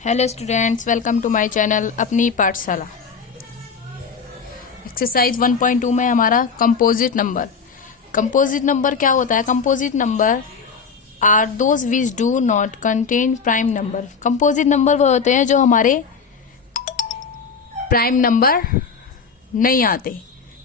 Hello students, welcome to my channel Apni Pathshala. Exercise 1.2 में हमारा composite number. Composite number क्या होता है? Composite number are those which do not contain prime number. Composite number वो होते हैं जो हमारे प्राइम नंबर नहीं आते।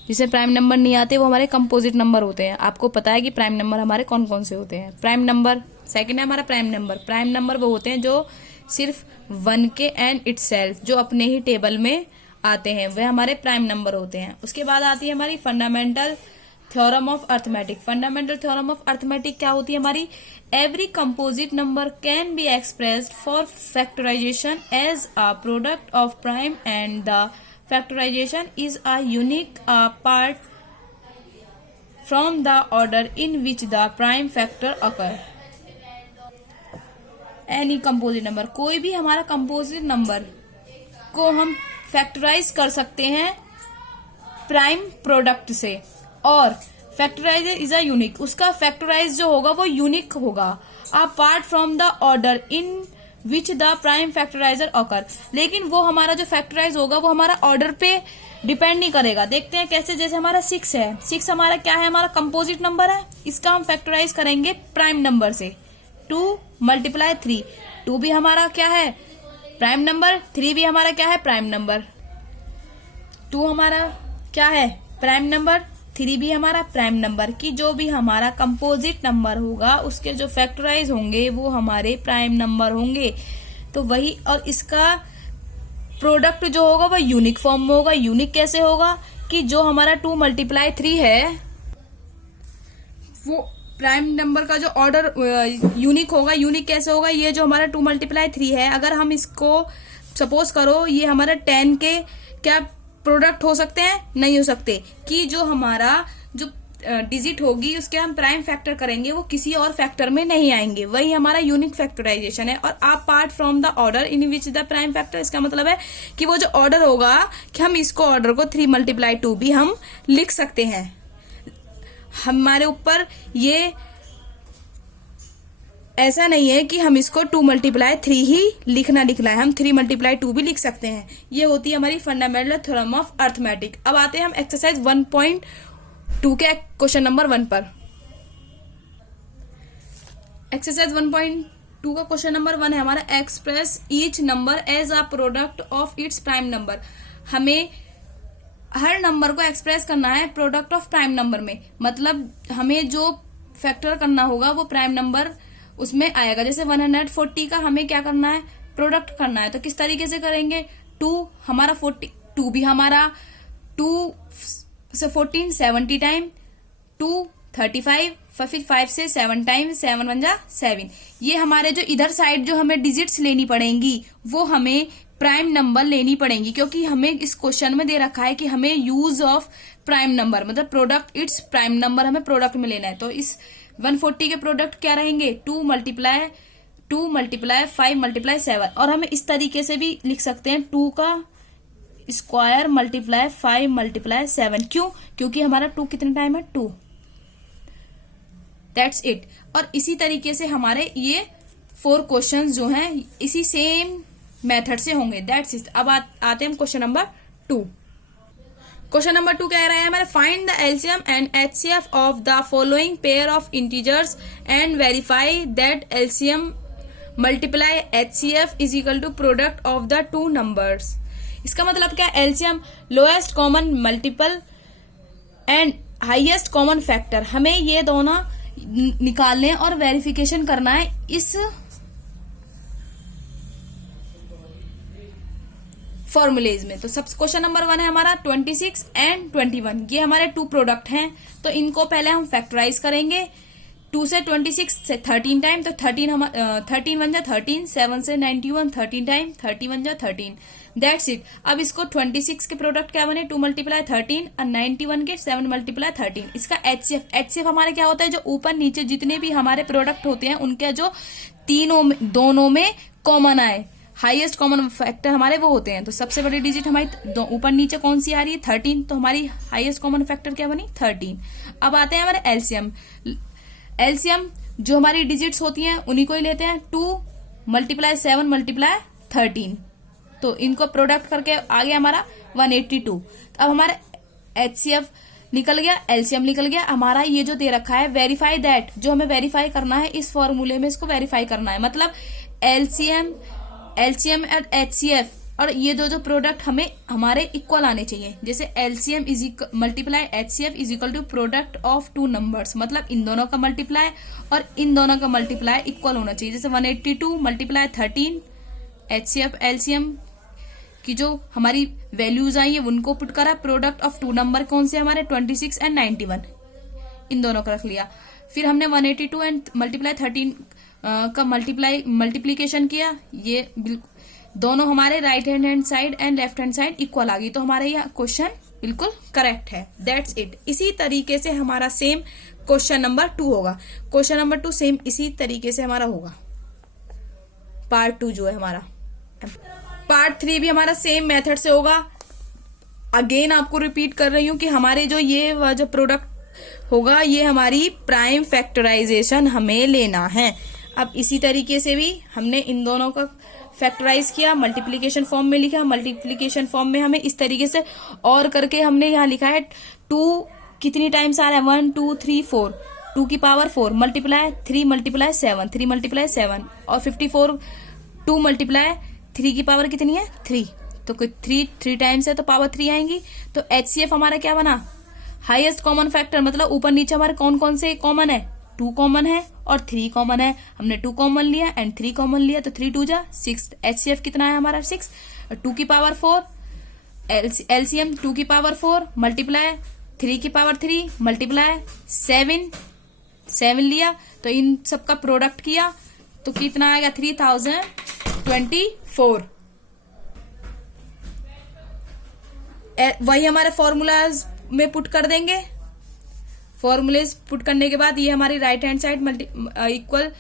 जिसे प्राइम नंबर नहीं आते वो हमारे कंपोजिट नंबर होते हैं। आपको पता है कि प्राइम नंबर हमारे कौन कौन से होते हैं। प्राइम नंबर सेकंड है हमारा प्राइम नंबर। प्राइम नंबर वो होते हैं जो सिर्फ 1 के एंड इटसेल्फ, जो अपने ही टेबल में आते हैं, वे हमारे प्राइम नंबर होते हैं। उसके बाद आती है हमारी fundamental theorem of arithmetic. Fundamental theorem of arithmetic क्या होती है हमारी? Every composite number can be expressed for factorization as a product of prime and the factorization is a unique part from the order in which the prime factor occur. Any composite number, कोई भी हमारा composite number को हम factorise कर सकते हैं prime product से, और फैक्टराइजर इज अ यूनिक, उसका फैक्टराइज जो होगा वो यूनिक होगा। Apart from the order in which the prime factorizer occur, लेकिन वो हमारा जो फैक्टराइज होगा वो हमारा ऑर्डर पे डिपेंड नहीं करेगा। देखते हैं कैसे। जैसे हमारा 6 है, 6 हमारा क्या है? हमारा कंपोजिट नंबर है। इसका हम फैक्टराइज करेंगे प्राइम नंबर से। 2 × 3, 2 भी हमारा क्या है? Prime number. 3 भी हमारा क्या है? Prime number. 2 हमारा क्या है? Prime number. 3 भी हमारा प्राइम नंबर। की जो भी हमारा कंपोजिट नंबर होगा उसके जो फैक्टराइज होंगे वो हमारे प्राइम नंबर होंगे। तो वही, और इसका प्रोडक्ट जो होगा वो यूनिक फॉर्म में होगा। यूनिक कैसे होगा? कि जो हमारा 2 × 3 है वो प्राइम नंबर का जो ऑर्डर यूनिक होगा। यूनिक कैसे होगा? ये जो हमारा 2 × 3 है, अगर हम इसको सपोज करो ये हमारा 10 के क्या प्रोडक्ट हो सकते हैं? नहीं हो सकते। कि जो हमारा जो डिजिट होगी उसके हम प्राइम फैक्टर करेंगे वो किसी और फैक्टर में नहीं आएंगे। वही हमारा यूनिक फैक्टराइजेशन है। और apart from the order in which the prime factor, इसका मतलब है कि वो जो ऑर्डर होगा कि हम इसको ऑर्डर को 3 × 2 भी हम लिख सकते हैं। हमारे ऊपर ये ऐसा नहीं है कि हम इसको 2 × 3 ही लिखना है, हम 3 × 2 भी लिख सकते हैं। ये होती है हमारी फंडामेंटल थ्योरम ऑफ अर्थमेटिक। अब आते हैं हम एक्सरसाइज 1.2 के क्वेश्चन नंबर 1 पर। एक्सरसाइज 1.2 का क्वेश्चन नंबर 1 है हमारा, express each number as a product of its prime number. हमें हर नंबर को एक्सप्रेस करना है प्रोडक्ट ऑफ प्राइम नंबर में। मतलब हमें जो फैक्टर करना होगा वो प्राइम नंबर उसमें आएगा। जैसे 140 का हमें क्या करना है? प्रोडक्ट करना है। तो किस तरीके से करेंगे? 2 हमारा 40, 2 भी हमारा 2 से 14 70 टाइम, 2 35, फिर 5 से 7 टाइम, 7 × 1 7। ये हमारे जो इधर साइड जो हमें डिजिट्स लेनी पड़ेंगी वो हमें प्राइम नंबर लेनी पड़ेंगी, क्योंकि हमें इस क्वेश्चन में दे रखा है कि हमें यूज ऑफ प्राइम नंबर, मतलब प्रोडक्ट इट्स प्राइम नंबर हमें प्रोडक्ट में लेना है। तो इस 140 के प्रोडक्ट क्या रहेंगे? 2 × 5 × 7। और हमें इस तरीके से भी लिख सकते हैं 2 का स्क्वायर × 5 × 7। क्यों? क्योंकि हमारा 2 कितने टाइम है? 2। That's it. और इसी तरीके से हमारे ये 4 क्वेश्चंस जो हैं इसी सेम मेथड से होंगे। That's it. अब आते हैं हम क्वेश्चन नंबर 2। क्वेश्चन नंबर 2 कह रहा है हमारे, find the LCM and HCF of the following pair of integers and verify that LCM × HCF is equal to product of the 2 numbers. इसका मतलब क्या? LCM lowest common multiple and highest common factor, हमें ये दोनों निकालने और verification करना है इस फॉर्मूलेज में। तो सब क्वेश्चन नंबर 1 है हमारा 26 एंड 21, ये हमारे 2 प्रोडक्ट हैं। तो इनको पहले हम फैक्टराइज करेंगे। 2 से 26 से 13 टाइम, तो 13 × 1 = 13, 7 से 91 13 टाइम, 30 × 1 = 13। That's it. अब इसको 26 के प्रोडक्ट क्या बने? 2 × 13 और 91 के 7 × 13। इसका एचसीएफ हमारे क्या होता है? जो ऊपर नीचे जितने भी हमारे प्रोडक्ट होते हैं उनके जो दोनों में कॉमन आए, हाईएस्ट कॉमन फैक्टर हमारे वो होते हैं। तो सबसे बड़ी डिजिट हमारी ऊपर नीचे कौन सी आ रही है? 13। तो हमारी हाईएस्ट कॉमन फैक्टर क्या बनी? 13। अब आते हैं हमारे एलसीएम। एलसीएम जो हमारी डिजिट्स होती हैं उन्हीं को ही लेते हैं। 2 × 7 × 13, तो इनको प्रोडक्ट करके आ गया हमारा 182। तो अब हमारा HCF निकल गया, LCM निकल गया। हमारा ये जो दे रखा है वेरीफाई दैट, जो हमें वेरीफाई करना है इस फॉर्मूले में, इसको वेरीफाई करना है। मतलब LCM और HCF और ये दो प्रोडक्ट हमें हमारे इक्वल आने चाहिए। जैसे LCM multiply HCF is equal to product of two numbers, मतलब इन दोनों का मल्टीप्लाई और इन दोनों का मल्टीप्लाई इक्वल होना चाहिए। जैसे 182 मल्टीप्लाई 13, HCF LCM की जो हमारी वैल्यूज आई है उनको पुट करा। प्रोडक्ट ऑफ टू नंबर कौन से हमारे 26 एंड 91, इन दोनों को रख लिया। फिर हमने 182 एंड मल्टीप्लाई 13 का मल्टीप्लीकेशन किया। ये दोनों हमारे right hand side and left hand side equal आ गई, तो हमारा यह क्वेश्चन बिल्कुल करेक्ट है। That's it. इसी तरीके से हमारा सेम क्वेश्चन नंबर 2 होगा। क्वेश्चन नंबर 2 सेम इसी तरीके से हमारा होगा। पार्ट 2 जो है हमारा, पार्ट 3 भी हमारा सेम मेथड से होगा। अगेन आपको रिपीट कर रही हूं कि हमारे जो ये जो प्रोडक्ट होगा ये हमारी प्राइम फैक्टराइजेशन हमें लेना है। अब इसी तरीके से भी हमने इन दोनों का फैक्टराइज किया, मल्टीप्लीकेशन फॉर्म में लिखा। मल्टीप्लीकेशन फॉर्म में हमें इस तरीके से और करके हमने यहाँ लिखा है 2 कितनी टाइम्स आ रहा है 1 2 3 4, 2 की पावर 4 मल्टीप्लाई 3 मल्टीप्लाई 7, 3 मल्टीप्लाई 7 और 54 2 मल्टीप्लाई 3 की पावर कितनी है 3, तो 3 टाइम्स है तो पावर 3 आएंगी। तो HCF हमारा क्या बना, हाईएस्ट कॉमन फैक्टर, मतलब ऊपर नीचे हमारे कौन कौन से कॉमन है, 2 कॉमन है और 3 कॉमन है। हमने 2 कॉमन लिया एंड 3 कॉमन लिया, तो 3 2 जा 6। HCF कितना है हमारा 6, 2 की पावर 4, LCM 2 की पावर 4 मल्टीप्लाई 3 की पावर 3 मल्टीप्लाई 7 लिया, तो इन सबका प्रोडक्ट किया तो कितना आएगा 3024। वही हमारे फॉर्मूलाज में पुट कर देंगे। फॉर्मूलेज पुट करने के बाद ये हमारी right hand side equal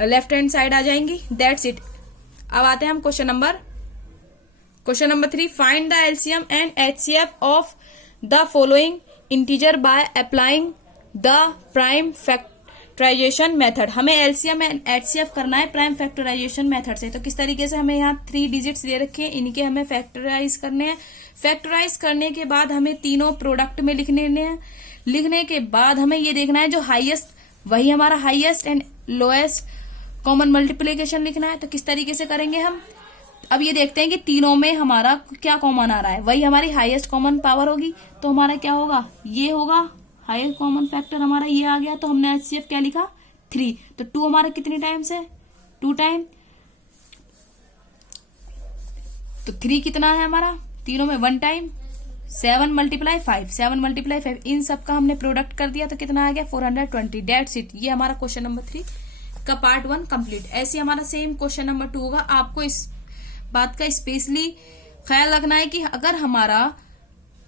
left hand side आ जाएंगी। That's it. अब आते हैं हम question number 3। Find the LCM and HCF of the following integer by applying the prime factorization method. हमें LCM एंड HCF करना है प्राइम फैक्टराइजेशन मेथड से। तो किस तरीके से, हमें यहाँ 3 डिजिट्स दे रखे हैं, इनके हमें फैक्टराइज करने हैं। फैक्टराइज करने के बाद हमें तीनों प्रोडक्ट में लिखने हैं। लिखने के बाद हमें ये देखना है जो हाईएस्ट, वही हमारा highest and lowest common multiplication लिखना है। तो किस तरीके से करेंगे हम, अब ये देखते हैं कि तीनों में हमारा क्या कॉमन आ रहा है। वही हमारी हाईएस्ट कॉमन पावर होगी, तो हमारा क्या होगा, ये होगा हाईएस्ट कॉमन फैक्टर हमारा ये आ गया। तो हमने HCF क्या लिखा 3, तो 2 हमारा कितनी टाइम्स है 2 टाइम, तो 3 कितना है हमारा तीनों में 1 टाइम। 7 मल्टीप्लाई 5 इन सब का हमने प्रोडक्ट कर दिया, तो कितना आ गया 420। That's it. ये हमारा क्वेश्चन नंबर 3 का पार्ट 1 कंप्लीट। ऐसे हमारा सेम क्वेश्चन नंबर 2 होगा। आपको इस बात का स्पेशली ख्याल रखना है कि अगर हमारा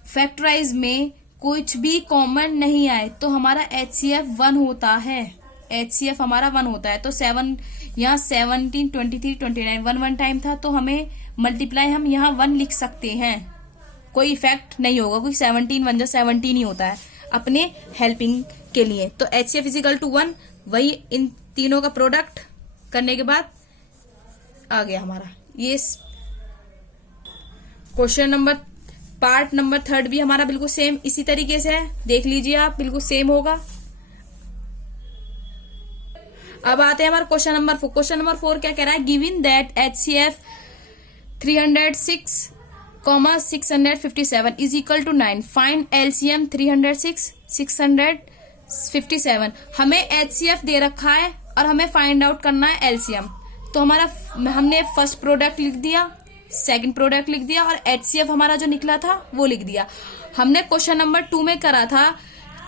फैक्टराइज में कुछ भी कॉमन नहीं आए तो हमारा HCF 1 होता है। HCF हमारा 1 होता है। तो 7 यहाँ 17 23 29 1 टाइम था, तो हमें मल्टीप्लाई हम यहाँ 1 लिख सकते हैं, कोई इफेक्ट नहीं होगा, क्योंकि 17 1 17 ही होता है अपने हेल्पिंग के लिए। तो HCF इजिकल टू 1, वही इन तीनों का प्रोडक्ट करने के बाद आ गया हमारा ये क्वेश्चन नंबर। पार्ट नंबर 3 भी हमारा बिल्कुल सेम इसी तरीके से है, देख लीजिए आप, बिल्कुल सेम होगा। अब आते हैं हमारा क्वेश्चन नंबर 4। क्वेश्चन नंबर 4 क्या कह रहा है, given that HCF 306, 657 is equal to 9, find LCM 306 657। हमें HCF दे रखा है और हमें फाइंड आउट करना है LCM। तो हमारा हमने फर्स्ट प्रोडक्ट लिख दिया, सेकंड प्रोडक्ट लिख दिया और HCF हमारा जो निकला था वो लिख दिया। हमने क्वेश्चन नंबर 2 में करा था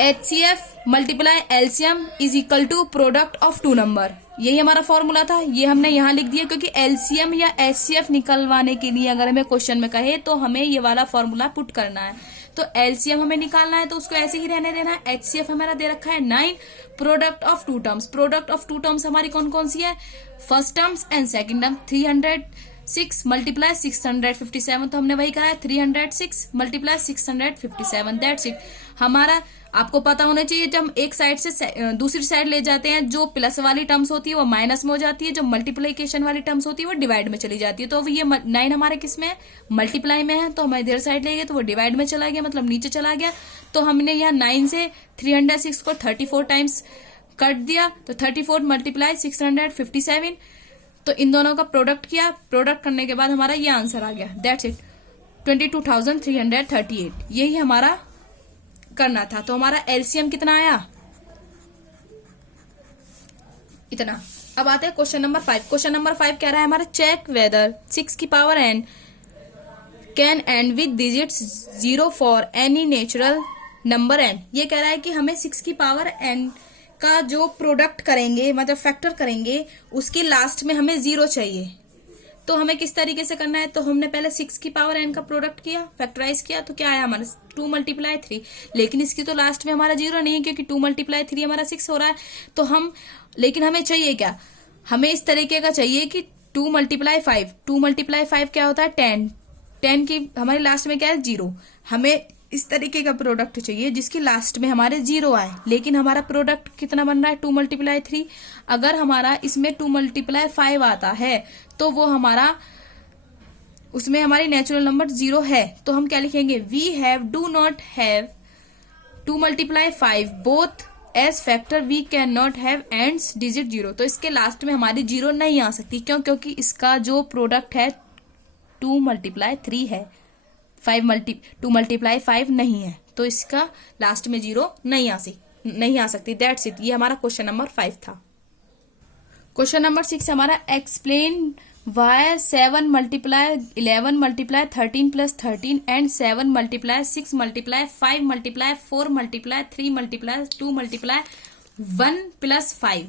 HCF multiply LCM is equal to product of two number, यही हमारा फॉर्मूला था। ये हमने यहाँ लिख दिया, क्योंकि LCM या HCF निकलवाने के लिए अगर हमें क्वेश्चन में कहे तो हमें ये वाला फॉर्मूला पुट करना है। तो LCM हमें निकालना है, तो उसको ऐसे ही रहने देना है। HCF हमारा दे रखा है 9, product of two terms. Product of two terms हमारी कौन कौन सी है, first terms and second term. 306 multiply 657, तो हमने वही करा है 306 मल्टीप्लाई 657। That's it. हमारा आपको पता होना चाहिए जब हम एक साइड से दूसरी साइड ले जाते हैं, जो प्लस वाली टर्म्स होती है वो माइनस में हो जाती है, जो मल्टीप्लीकेशन वाली टर्म्स होती है वो डिवाइड में चली जाती है। तो ये 9 हमारे किस में है, मल्टीप्लाई में है, तो हम इधर साइड ले गए तो वो डिवाइड में चला गया, मतलब नीचे चला गया। तो हमने यहाँ 9 से 306 को 34 टाइम्स कट दिया, तो 34 मल्टीप्लाई 657, तो इन दोनों का प्रोडक्ट किया। प्रोडक्ट करने के बाद हमारा ये आंसर आ गया, दैट्स इट, 22,338। यही हमारा करना था। तो हमारा एलसीएम कितना आया, इतना। अब आते हैं क्वेश्चन नंबर 5। क्वेश्चन नंबर 5 कह रहा है हमारा, चेक वेदर 6 की power n can and with digits 0 for any natural number n। ये कह रहा है कि हमें 6 की पावर n का जो प्रोडक्ट करेंगे, मतलब फैक्टर करेंगे, उसके लास्ट में हमें 0 चाहिए। तो हमें किस तरीके से करना है, तो हमने पहले 6 की पावर n का प्रोडक्ट किया, फैक्टराइज किया, तो क्या आया हमारा 2 मल्टीप्लाई 3। लेकिन इसकी तो लास्ट में हमारा 0 नहीं है, क्योंकि 2 मल्टीप्लाई 3 हमारा 6 हो रहा है। तो लेकिन हमें चाहिए क्या, हमें इस तरीके का चाहिए कि 2 मल्टीप्लाई 5। 2 मल्टीप्लाई 5 क्या होता है 10। 10 की हमारे लास्ट में क्या है 0। हमें इस तरीके का प्रोडक्ट चाहिए जिसकी लास्ट में हमारे 0 आए। लेकिन हमारा प्रोडक्ट कितना बन रहा है 2 मल्टीप्लाई 3। अगर हमारा इसमें 2 मल्टीप्लाई 5 आता है तो वो हमारा, उसमें हमारी नेचुरल नंबर 0 है। तो हम क्या लिखेंगे, we have do not have 2 multiply 5 both as factor, we can not have ends digit 0। तो इसके लास्ट में हमारी 0 नहीं आ सकती। क्यों, क्योंकि इसका जो प्रोडक्ट है 2 मल्टीप्लाई 3 है, 2 मल्टीप्लाई 5 नहीं है। तो इसका लास्ट में 0 नहीं आ सकती। That's it. ये हमारा क्वेश्चन नंबर 5 था। क्वेश्चन नंबर 6 हमारा, explain why 7 multiply 11 multiply 13 plus 13 and 7 multiply 6 multiply 5 multiply 4 multiply 3 multiply 2 multiply 1 plus 5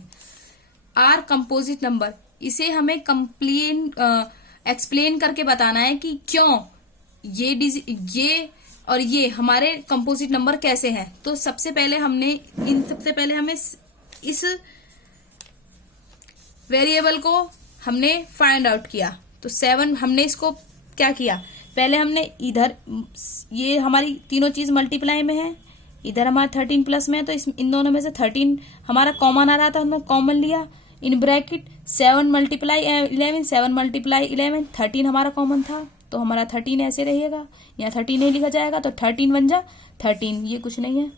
are composite number. इसे हमें एक्सप्लेन करके बताना है कि क्यों ये और ये हमारे कंपोजिट नंबर कैसे हैं। तो सबसे पहले हमें इस वेरिएबल को हमने फाइंड आउट किया। तो 7 हमने इसको क्या किया, पहले हमने इधर, ये हमारी तीनों चीज मल्टीप्लाई में है, इधर हमारा 13 प्लस में है, तो इन दोनों में से 13 हमारा कॉमन आ रहा था, हमने कॉमन लिया। इन ब्रैकेट 7 मल्टीप्लाई 11, 7 मल्टीप्लाई 11, 13 हमारा कॉमन था, तो हमारा 13 ऐसे रहेगा, यहाँ 13 नहीं लिखा जाएगा, तो 13 बन जा 13, ये कुछ नहीं है,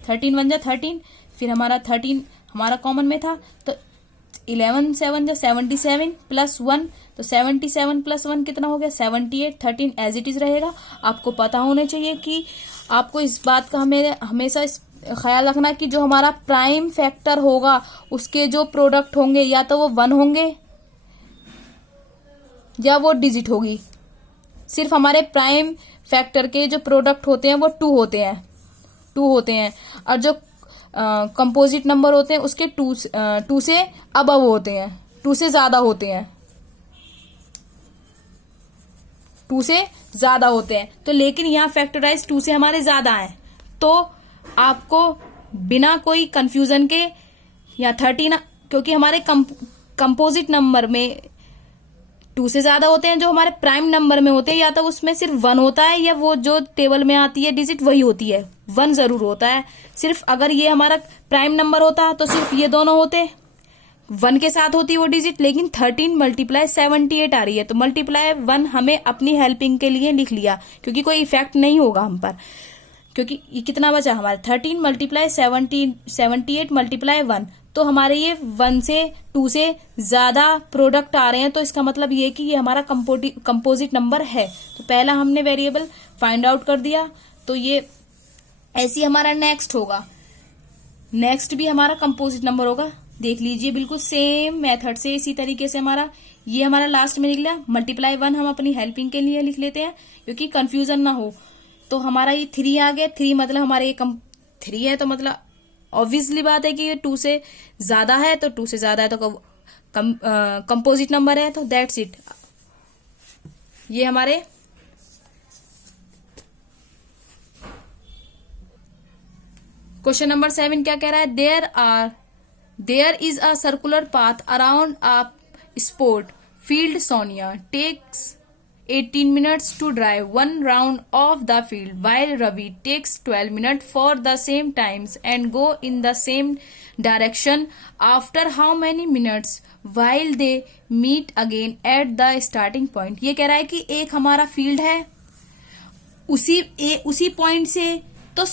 13 बन जा 13। फिर हमारा 13 हमारा कॉमन में था, तो 11 7 जा 77 प्लस 1, तो 77 प्लस 1 कितना हो गया 78। 13 एज इट इज रहेगा। आपको पता होना चाहिए कि आपको इस बात का हमेशा ख्याल रखना कि जो हमारा प्राइम फैक्टर होगा उसके जो प्रोडक्ट होंगे या तो वो 1 होंगे या वो डिजिट होगी। सिर्फ हमारे प्राइम फैक्टर के जो प्रोडक्ट होते हैं वो 2 होते हैं और जो कंपोजिट नंबर होते हैं उसके 2 से अबव होते हैं, 2 से ज्यादा होते हैं, 2 से ज्यादा होते हैं। तो लेकिन यहाँ फैक्टराइज 2 से हमारे ज्यादा है, तो आपको बिना कोई कंफ्यूजन के या 13, क्योंकि हमारे कंपोजिट नंबर में 2 से ज्यादा होते हैं, जो हमारे प्राइम नंबर में होते हैं या तो उसमें सिर्फ 1 होता है या वो जो टेबल में आती है डिजिट वही होती है, 1 जरूर होता है। सिर्फ अगर ये हमारा प्राइम नंबर होता तो सिर्फ ये दोनों होते, 1 के साथ होती वो डिजिट। लेकिन 13 मल्टीप्लाई 78 आ रही है, तो मल्टीप्लाई 1 हमें अपनी हेल्पिंग के लिए लिख लिया, क्योंकि कोई इफेक्ट नहीं होगा हम पर। क्योंकि ये कितना बचा हमारा 13 मल्टीप्लाई 78 मल्टीप्लाई 1, तो हमारे ये 1 से 2 से ज्यादा प्रोडक्ट आ रहे हैं, तो इसका मतलब ये कि ये हमारा कंपोजिट नंबर है। तो पहला हमने वेरिएबल फाइंड आउट कर दिया, तो ये ऐसी हमारा नेक्स्ट होगा, नेक्स्ट भी हमारा कंपोजिट नंबर होगा। देख लीजिए बिल्कुल सेम मेथड से इसी तरीके से ये हमारा लास्ट में निकला। मल्टीप्लाई 1 हम अपनी हेल्पिंग के लिए लिख लेते हैं क्योंकि कंफ्यूजन ना हो। तो हमारा ये 3 आ गया, 3 मतलब हमारे ये 3 है, तो मतलब ऑब्वियसली बात है कि ये 2 से ज्यादा है, तो 2 से ज्यादा है तो कंपोजिट नंबर है, तो दैट्स इट। ये हमारे क्वेश्चन नंबर 7 क्या कह रहा है, there is a circular path around a sport field, Sonia takes 18 minutes to drive one round of the field, while Ravi takes 12 minutes for the same times and go in the same direction. After how many minutes while they meet again at the starting point? ये कह रहा है कि एक हमारा field है, उसी point से तो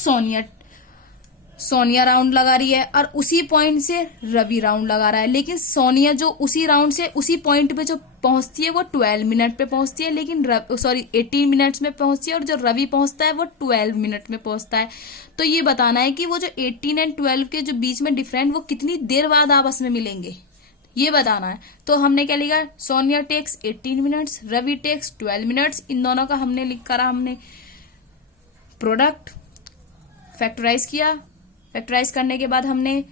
सोनिया राउंड लगा रही है और उसी पॉइंट से रवि राउंड लगा रहा है, लेकिन सोनिया जो उसी राउंड से उसी पॉइंट पे जो पहुंचती है वो 12 मिनट पे पहुंचती है, लेकिन 18 मिनट्स में पहुंचती है, और जो रवि पहुंचता है वो 12 मिनट में पहुंचता है। तो ये बताना है कि वो जो 18 एंड 12 के जो बीच में डिफरेंट वो कितनी देर बाद आपस में मिलेंगे, ये बताना है। तो हमने क्या लिखा, Sonia takes 18 minutes, Ravi takes 12 minutes. इन दोनों का हमने लिख करा, हमने प्रोडक्ट फैक्टराइज किया। फैक्टराइज करने के बाद हमने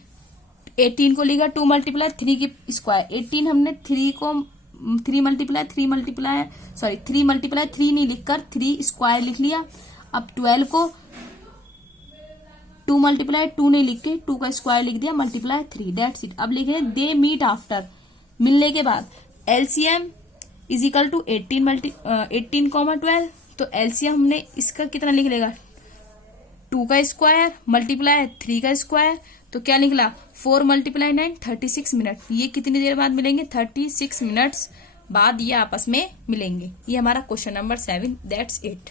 18 को लिखा 2 मल्टीप्लाई 3 की स्क्वायर। 18 हमने 3 मल्टीप्लाई 3 नहीं लिखकर 3 स्क्वायर लिख लिया। अब 12 को 2 मल्टीप्लाई 2 नहीं लिख के 2 का स्क्वायर लिख दिया मल्टीप्लाई 3, दैट्स इट। अब लिखे दे मीट आफ्टर, मिलने के बाद एलसीएम इज इक्वल टू 18,12। तो एलसीएम हमने इसका कितना लिख लेगा, 2 का स्क्वायर मल्टीप्लाई 3 का स्क्वायर, तो क्या निकला 4 मल्टीप्लाई 9 36 मिनट। ये कितनी देर बाद मिलेंगे, 36 मिनट्स बाद ये आपस में मिलेंगे। ये हमारा क्वेश्चन नंबर 7, दैट्स इट।